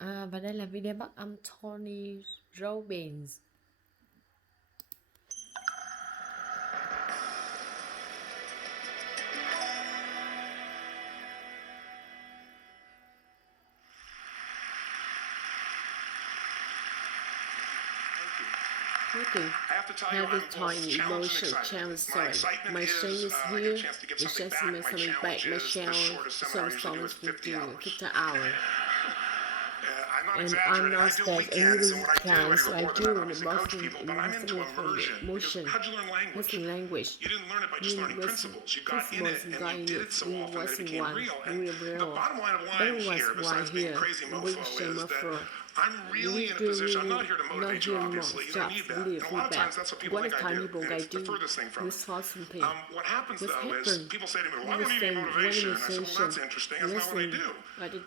Và đây là video bắt âm Tony Robbins. I have to tell you, emotional challenge. Sorry, my shame is here. It's just me coming back. My challenge, some songs for doing 50 hours. And I'm not that any plans so I do in the Muslim emotion. That's the language. You didn't learn it by just learning principles. You got in it and you did it so often that it became real. And the bottom line of why I'm here, besides being crazy mofo, is that I'm really in a position. I'm not here to motivate you, obviously. You don't need that. And a lot of times that's what people think I do. And it's the furthest thing from it. What happens though is people say to me, well, I don't need any motivation. And I said, well, that's interesting. That's not what I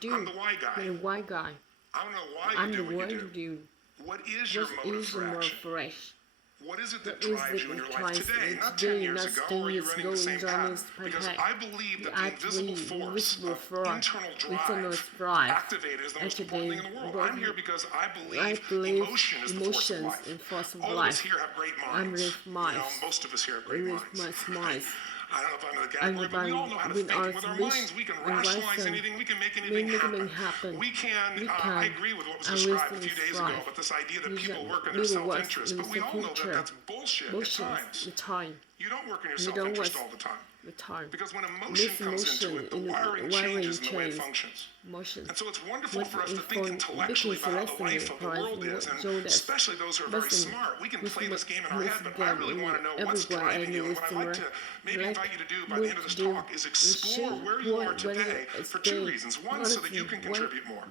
do. I'm the why guy. The why guy. I don't know why you do what you do. What is your motive for action? What is it that drives you in your life today, not 10 years ago, or you're running the same path? Because I believe that the invisible force of internal drive activated is the most important thing in the world. I'm here because I believe emotion is the force of life. All of us here have great minds. Most of us here have great minds. I don't know if I'm in the category, but we all know how to think. With our minds, we can rationalize anything. We can make anything happen. We can, I agree with what was described a few days ago, but this idea that people work in their self-interest. But we all know that that's bullshit at times. You don't work in your self-interest all the time. Because when emotion comes into it, the wiring changes in the way it functions. And so it's wonderful for us to think intellectually about how the life of the world is, and especially those who are very smart. We can play this game in our head, but I really want to know what's driving you. And what I'd like to maybe invite you to do by the end of this talk is explore where you are today for two reasons. One, so that you can contribute more.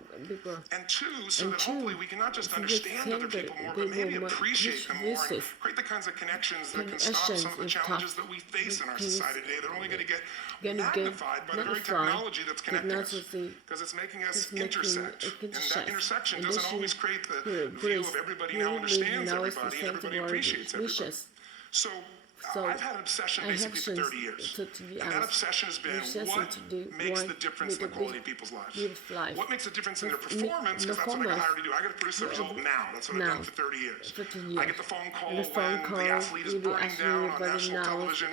And two, so that hopefully we can not just understand other people more, but maybe appreciate them more and create the kinds of connections that can stop some of the challenges that we face in our society today. They're only going to get magnified by the very technology that's connecting us, because it's making us intersect. And that intersection doesn't always create the view of everybody now understands everybody and everybody appreciates everybody. So I've had an obsession basically for 30 years. And that obsession has been what makes the difference in the quality of people's lives. What makes a difference in their performance, because that's what I got hired to do. I got to produce the result now. That's what I've done for 30 years. I get the phone call when the athlete is burning down on national television,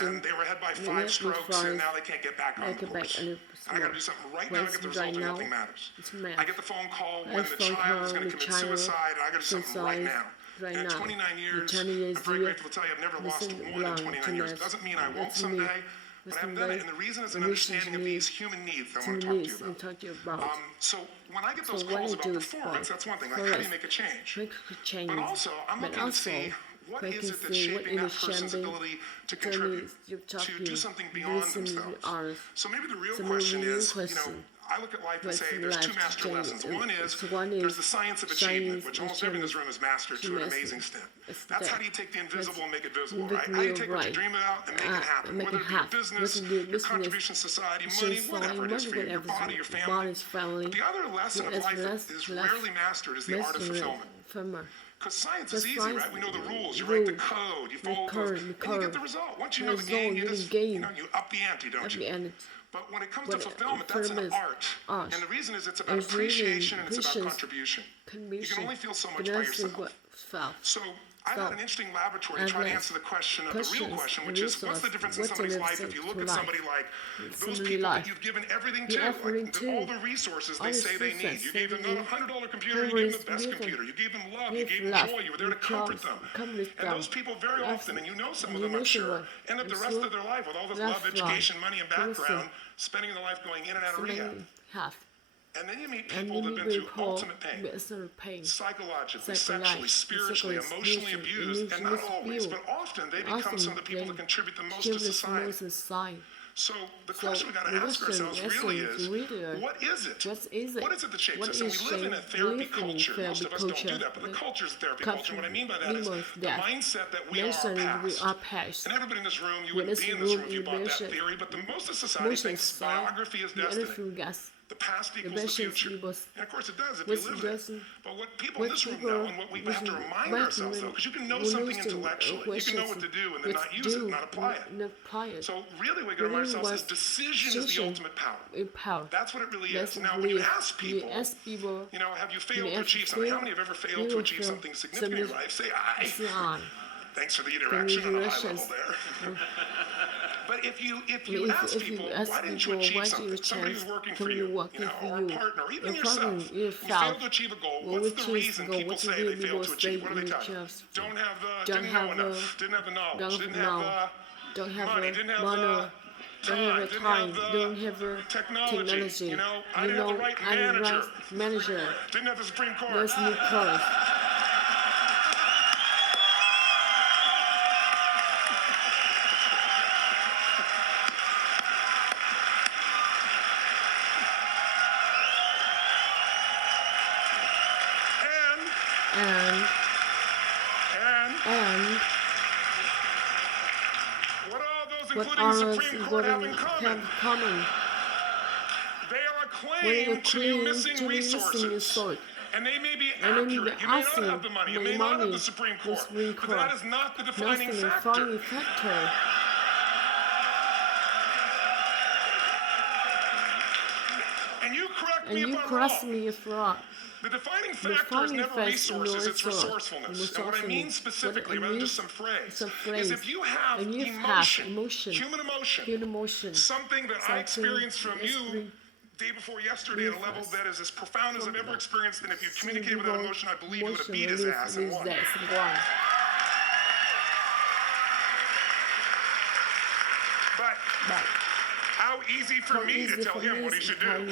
and they were ahead by 5 strokes, and now they can't get back on the course. And I got to do something right now to get the result, and nothing matters. I get the phone call when the child is going to commit suicide, and I got to do something right now. And in 29 years, I'm very grateful to tell you I've never lost one in 29 years. It doesn't mean I won't someday, but I haven't done it. And the reason is an understanding of these human needs I want to talk to you about. So when I get those calls about performance, that's one thing. Like, how do you make a change? But also, I'm looking to see what is it that's shaping that person's ability to contribute, to do something beyond themselves. So maybe the real question is, I look at life and say there's two master lessons. One is there's the science of achievement, which almost everyone in this room has mastered to an amazing extent. That's how do you take the invisible and make it visible, right? How do you take what you dream about and make it happen? Whether it be your business, your contribution to society, money, whatever it is for you, your body, your family. But the other lesson of life that is rarely mastered is the art of fulfillment. Because science is easy, right? We know the rules. You write the code, you follow those, and you get the result. Once you know the game, you just, you up the ante, don't you? But when it comes to fulfillment, that's an art. And the reason is it's about appreciation and it's about contribution. You can only feel so much by yourself. So I've had an interesting laboratory to try to answer the question of the real question, which is what's the difference in somebody's life if you look at somebody like those people that you've given everything to, like all the resources they say they need. You gave them not a $100 computer, you gave them the best computer. You gave them love, you gave them joy, you were there to comfort them. And those people very often, and you know some of them I'm sure, end up the rest of their life with all this love, education, money, and background, spending their life going in and out of rehab. And then you meet people that have been through ultimate pain, psychologically, sexually, spiritually, emotionally abused, and not always, but often they become some of the people that contribute the most to society. So the question we got to ask ourselves really is, what is it? What is it that shapes us? And we live in a therapy culture. Most of us don't do that, but the culture is a therapy culture. What I mean by that is the mindset that we are our past. And everybody in this room, you wouldn't be in this room if you bought that theory, but the most of society thinks biography is destiny. The past The equals the past future. equals And of course it does if what you it live it. doesn't. But what people in this room know, and what we have to remind ourselves though, because you can know something intellectually, you can know what to do and then not use it, not apply it. So really we got to remind ourselves is decision is the ultimate power. That's what it really is. Now when you ask people, you know, have you failed to achieve something? How many have ever failed to achieve something significant in your life? Say I. Thanks for the interaction on a high level there. But if you ask people, why didn't you achieve something? Somebody who's working for you, or a partner, or even yourself, you failed to achieve a goal. What's the reason people say they failed to achieve? What do they tell you? Didn't have enough, didn't have the knowledge, didn't have the money, didn't have the time, don't have the technology. You know, I didn't have the right manager. Didn't have the Supreme Court. There's no course. And what all those, including the Supreme Court, have in common? They are claiming to be missing resources. And they may be accurate. You may not have the money. You may not have the Supreme Court. But that is not the defining factor. And you correct me if I'm wrong. The defining factor is never resources, it's resourcefulness. And what I mean specifically, rather than just some phrase, is if you have emotion, human emotion, something that I experienced from you day before yesterday at a level that is as profound as I've ever experienced, and if you communicated with that emotion, I believe you would have beat his ass and won. But how easy for me to tell him what he should do.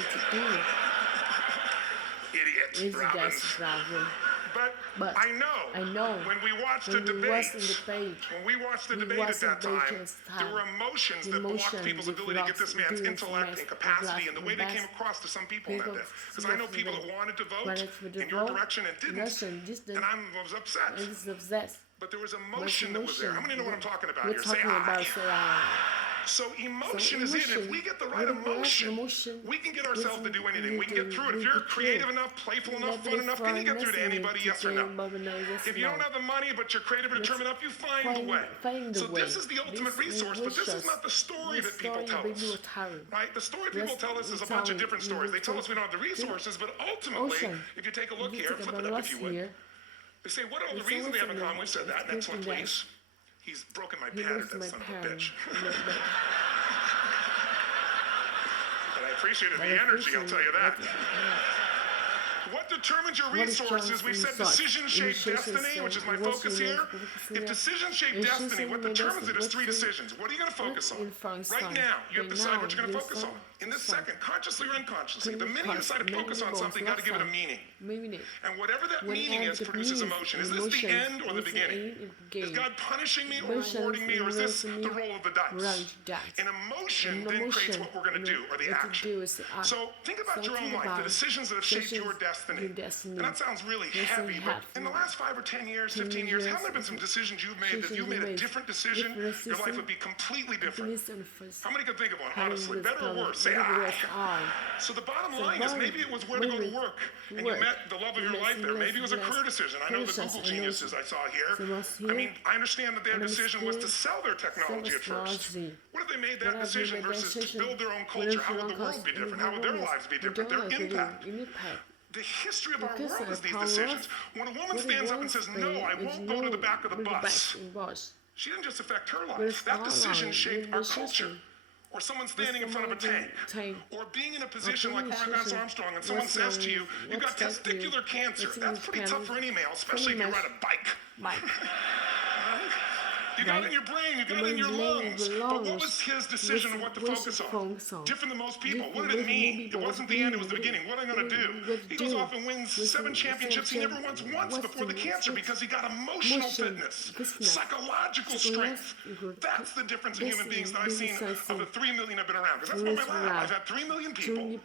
Idiot, Robbins. But I know when we watched the debate, at that time, there were emotions that blocked people's ability to get this man's intellect and capacity and the way they came across to some people that day. Because I know people that wanted to vote in your direction and didn't, and I was upset. But there was emotion that was there. How many know what I'm talking about here? Say I. So emotion is it. If we get the right emotion, we can get ourselves to do anything. We can get through it. If you're creative enough, playful enough, fun enough, can you get through to anybody, yes or no? If you don't have the money, but you're creative and determined enough, you find the way. So this is the ultimate resource, but this is not the story that people tell us. Right? The story people tell us is a bunch of different stories. They tell us we don't have the resources, but ultimately, if you take a look here, flip it up if you would. They say, what are all the reasons they have in common? We've said that. Next one, please. He's broken my pattern, that son of a bitch. But I appreciated the energy, I'll tell you that. What determines your resources? We said decision-shaped destiny, which is my focus here. If decision-shaped destiny, what determines it is three decisions. What are you going to focus on? Right now, you have to decide what you're going to focus on. In this second, consciously or unconsciously, the minute you decide to focus on something, you got to give it a meaning. And whatever that meaning is produces emotion. Is this the end or the beginning? Is God punishing me or rewarding me, or is this the roll of the dice? And emotion then creates what we're going to do, or the action. So think about your own life, the decisions that have shaped your destiny. And that sounds really heavy, but in the last 5 or 10 years, 15 years, haven't there been some decisions you've made that you made a different decision, your life would be completely different? How many can think of one, honestly? Better or worse? Say I. So the bottom line is maybe it was where to go to work, and you met the love of your life there. Maybe it was a career decision. I know the Google geniuses I saw here. I mean, I understand that their decision was to sell their technology at first. What if they made that decision versus to build their own culture? How would the world be different? How would their lives be different? Their impact. The history of our world is these decisions. When a woman stands up and says, no, I won't go to the back of the bus, she didn't just affect her life. That decision shaped our culture. Or someone standing in front of a tank. Or being in a position like Lance Armstrong and someone says to you, you've got testicular cancer. That's pretty tough for any male, especially if you ride a bike. You got it in your brain, you got it in your lungs. But what was his decision on what to focus on? Different than most people. What did it mean? It wasn't the end, it was the beginning. What am I going to do? He goes off and wins 7 championships he never won once before the cancer because he got emotional fitness, psychological strength. That's the difference in human beings that I've seen of the 3 million I've been around. Because that's my lab. I've had 3 million people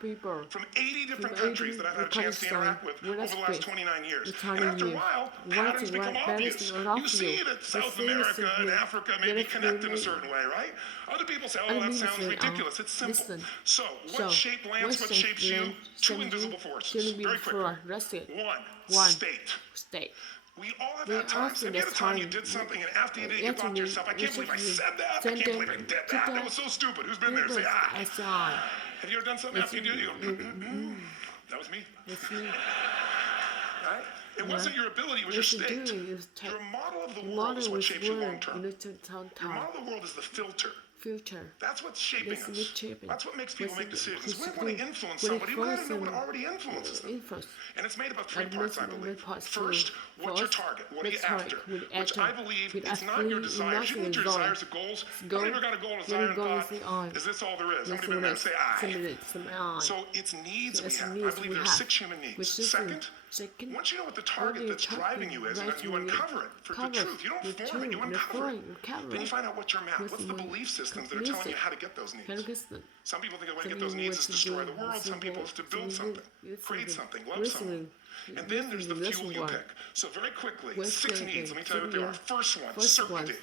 from 80 different countries that I've had a chance to interact with over the last 29 years. And after a while, patterns become obvious. You see that South America in Africa maybe connect in a certain way, right? Other people say, oh, that sounds ridiculous. It's simple. So, what shape lands, what shapes you? Two invisible forces. Very quickly. One, state. We all have had times. Have you had a time you did something and after you did it, you thought to yourself, I can't believe I said that. I can't believe I did that. That was so stupid. Who's been there? Say, ah. Have you ever done something after you do it? You go, that was me. Right? It wasn't your ability, it was your state. Your model of the world is what shapes you long term. Your model of the world is the filter. That's what's shaping us. That's what makes people make decisions. We want to influence somebody. We got to know what already influences them. And it's made up of three parts, I believe. First, what's your target? What are you after? Which I believe it's not your desires. You can your desires and goals. How many ever got a goal, desire, and thought? Is this all there is? How many been there? Say I. So it's needs we have. I believe there are 6 human needs. Second, once you know what the target that's driving you is, and you uncover it for the truth. You don't form it, you uncover it. Then you find out what you're mad. What's the belief systems that are telling you how to get those needs? Some people think the way to get those needs is to destroy the world. Some people is to build something, create something, love someone. And then there's the fuel you pick. So very quickly, 6 needs. Let me tell you what they are. First one, certainty.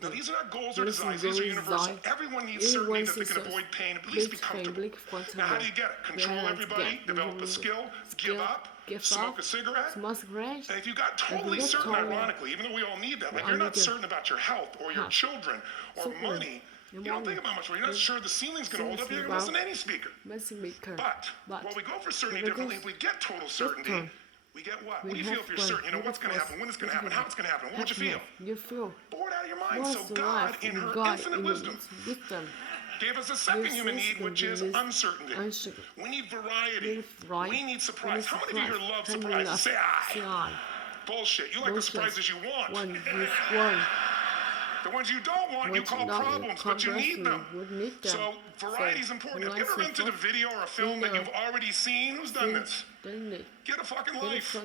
Now these are not goals or desires, these are universal. Everyone needs certainty that they can avoid pain, at least be comfortable. Now how do you get it? Control everybody, develop a skill, give up, smoke a cigarette. And if you got totally certain, ironically, even though we all need that, like you're not certain about your health or your children or money, you don't think about much more. You're not sure the ceiling's going to hold up, you're going to listen to any speaker. But when we go for certainty differently, if we get total certainty, we get what? What do you feel if you're certain? You know what's going to happen, when it's going to happen, how it's going to happen. What would you feel? Bored out of your mind. So God, in her infinite wisdom, gave us a second human need, which is uncertainty. We need variety. We need surprise. How many of you here love surprises? Say aye. Bullshit. You like the surprises you want. The ones you don't want, you call problems, but you need them. So variety is important. Have you ever rented a video or a film that you've already seen? Who's done this? Get a fucking life.